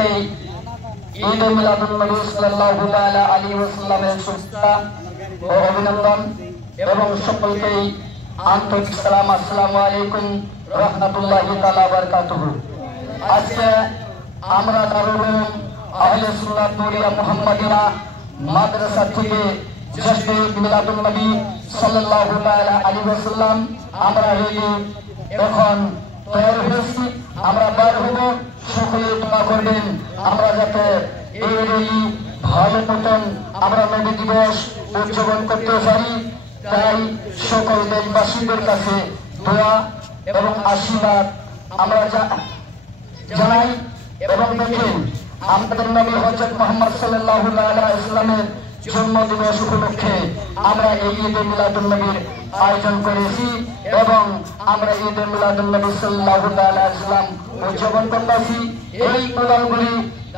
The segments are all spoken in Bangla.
সকলকে ঈদ মিলাদুন নবী সাল্লাল্লাহু তাআলা আলাইহি ওয়াসাল্লামের শুভেচ্ছা ও অভিনন্দন এবং সকলকে আন্তরিক সালাম। আসসালামু আলাইকুম রাহমাতুল্লাহি তাআলা ওয়া বারাকাতুহু। আজকে আমরা দারুল উলুম আহলে সুন্নাত নূরিয়া মুহাম্মাদিয়া মাদ্রাসা থেকে জ্যেষ্ঠ ঈদ মিলাদুন নবী সাল্লাল্লাহু তাআলা আলাইহি ওয়াসাল্লাম আমরা এখন তৈরি হয়েছি। আমরা বার হব, সকলে দোয়া করবেন আমরা যাতে এই ভালো মতন আমরা নবী দিবস উদযাপন করতে পারি। তাই সকল দেশবাসীদের কাছে দোয়া এবং আশীর্বাদ আমরা জানাই। এবং দেখেন আমাদের নবী হযরত মুহাম্মদ সাল্লাল্লাহু আলাইহি ওয়াসাল্লামের জন্মদিবস উপলক্ষে আমরা এই ঈদে মিলাদুন নবীর আয়োজন করেছি এবং আমরা ঈদে মিলাদুন নবী সাল্লাল্লাহু আলাইহি ওয়াসাল্লাম উদযাপন করতেছি। এই প্রোগ্রামগুলি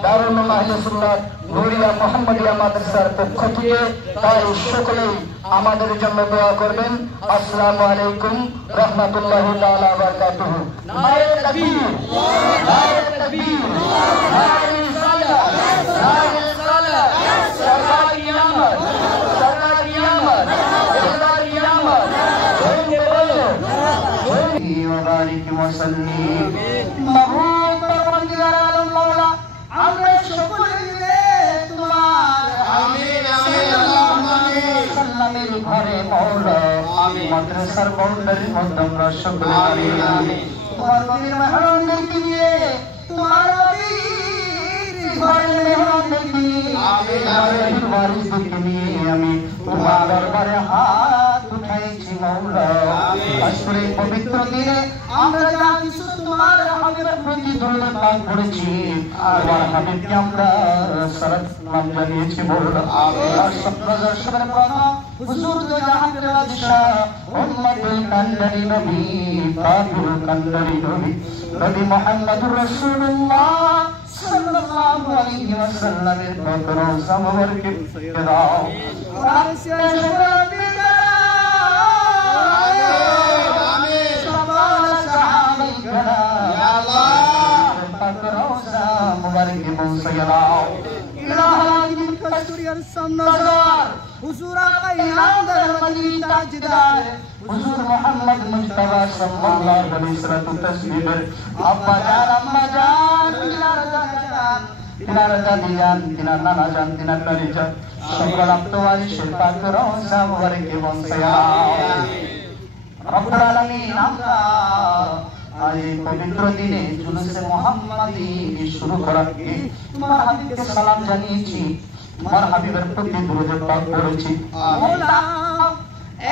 দারুল উলুম আহলে সুন্নাত নূরিয়া মুহাম্মাদিয়া মাদ্রাসার পক্ষ থেকে। তাই সকলেই আমাদের জন্য দোয়া করবেন। আসসালামু আলাইকুম রাহমাতুল্লাহি তাআলা ওয়া বারাকাতুহু। নারে তাকবীর, নারে তাকবীর, নারে রিসালাত, নারে সালাত, সরকার কিয়ামত, সরকার কিয়ামত, সরকার কিয়ামত। বলতে বলো ওয়া বারিক ওয়া সাল্লিম। মাবুদ পরওয়ারদিগার আলম মাওলা, আমরা সকলে মিলে তোমার আমিন আমিন আল্লাহুম্মা আমিন সাল্লামের ঘরে মাওলা আমিন মাদ্রাসার বাউন্ডারির মধ্যে আমরা সকলে আমিন আমিন তোমার নবীর মেহমানদেরকে নিয়ে তোমার নবীর ঘরে মেহমানদেরকে নিয়ে আমিন আমিন ওয়ারিসদেরকে নিয়ে আমি তোমার দরবারে হাত উঠাইছি মাওলা। আজকের এই পবিত্র দিনে আমরা যা কিছু তোমার হাবিবের প্রতি দরুদ পাঠ করেছি, তোমার হাবিবকে আমরা সালাম জানিয়েছি মাওলা। আর সপ্তাহের সবার প্রথম হুজুর দো জাহানের বাদশা উম্মতুল কান্দারি নবী পাকুল কান্দারি নবী নবী মুহাম্মদুর রাসূলুল্লাহ সাল্লাল্লাহু আলাইহি ওয়াসাল্লামের পাক রওজা মুবারকে দাও। আর সাহাবায়ে হুজুর আকা ইমানদার মদিনী তাজদার হুজুর মুহাম্মদ মুস্তাফা সাল্লাল্লাহু আলাইহি ওয়াসাল্লাম তাসবিবের আব্বা জান আম্মা জান তিনার দাদি জান তিনার নানা জান তিনার নানি জান সকল আত্মওয়ারিসের পাক রওজা মুবারকে বসায়া। রব্বুল আলামিন আমরা আর এই পবিত্র দিনে জুলুসে মুহাম্মাদি শুরু করার আগে তোমার হাবিবকে সালাম জানিয়েছি, তোমার হাবিবের প্রতি দরুদ পাঠ করেছি মাওলা।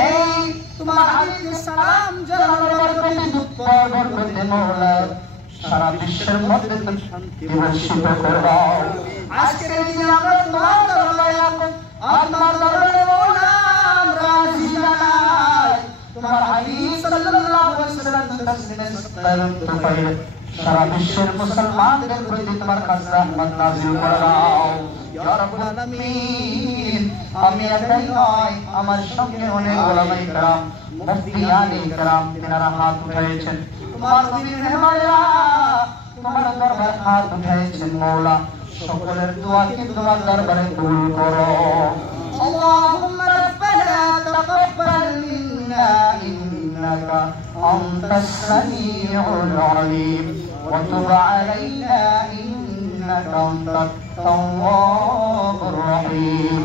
এই তোমার হাবিবকে সালাম জানানোর বরকতে বরকতে মাওলা সারা বিশ্বের মধ্যে শান্তি বর্ষিত করো। আজকের এই দিনে আমরা তোমার দরবারে আর তোমার দরবারে মাওলা আমরা আরজি জানাই তোমার হাবিব সাল্লাল্লাহু আলাইহি ওয়াসাল্লাম তাসলিমের সালাম তো পাইলে সারা বিশ্বের মুসলমানদের প্রতি তোমার কাছে রহমত নাযিল করে দাও ইয়া রাব্বুল আলামিন। আমি একাই নয়, আমার সঙ্গে অনেক ওলামায়ে কেরাম মুফতিয়ানে কেরাম তিনারা হাত উঠাইছেন, তোমার নবীর মেহমানেরা তোমার দরবারে হাত উঠাইছেন মাওলা। সকলের দোয়াকে তোমার দরবারে কবুল করো। আল্লাহুম্মা রাব্বানা তাকাব্বাল মিন্না ইন্নাকা আনতাস সামিউল আলিম ওয়া তুব আলাইনা ইন্নাকা আনতাত তাওয়াবুর রহিম।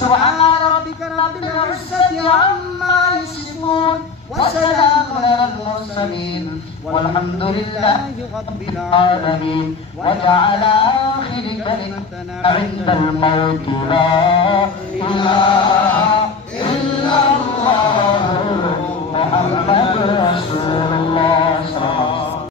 সুবহানা রাব্বিকা রাব্বিল ইজ্জাতি আম্মা ইয়াসিফুন ওয়া সালামুন আলাল মুরসালিন ওয়ালহামদুলিল্লাহি রাব্বিল আলামিন। ওয়া জাআলা আখিরি কালিমাতানা ইনদাল মাউতি লা ইলাহা